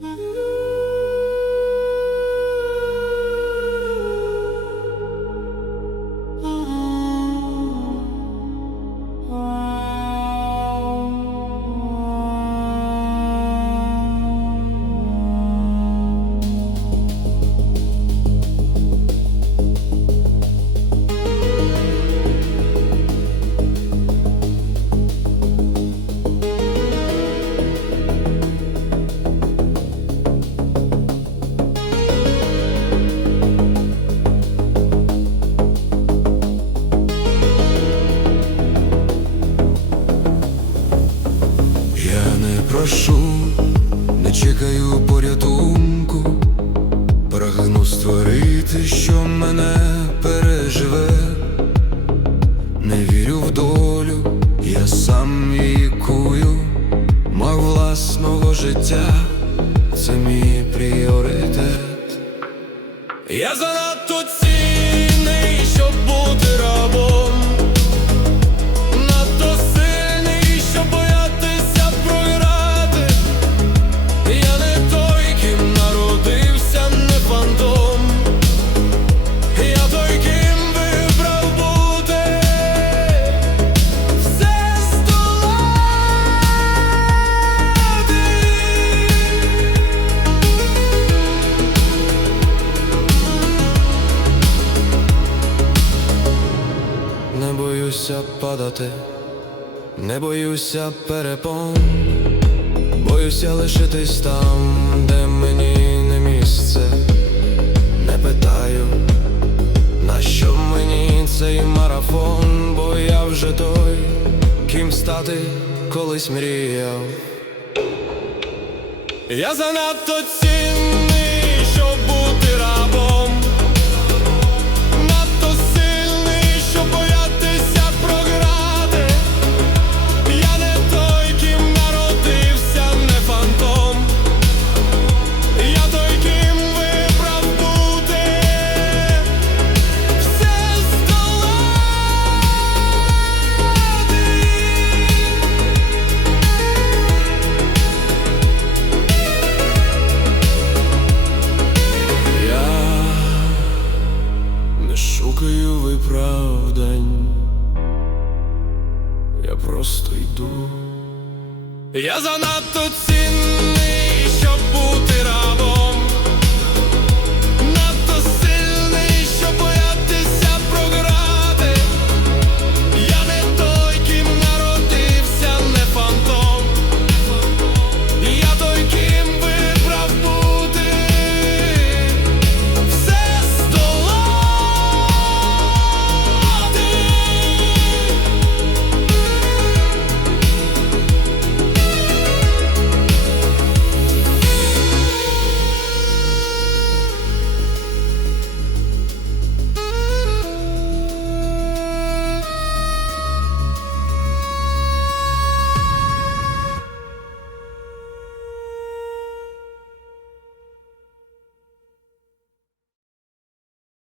Я не порятунку, прагну створити, що мене переживе, не вірю в долю, я сам її кую, мав власного життя, це мій пріоритет. Я занадто цінний, падати, не боюся перепон, боюся лишитись там, де мені не місце. Не питаю, на що мені цей марафон, бо я вже той, ким стати колись мріяв. Я занадто цінний, йду. Я занадто цінний, щоб бути рад.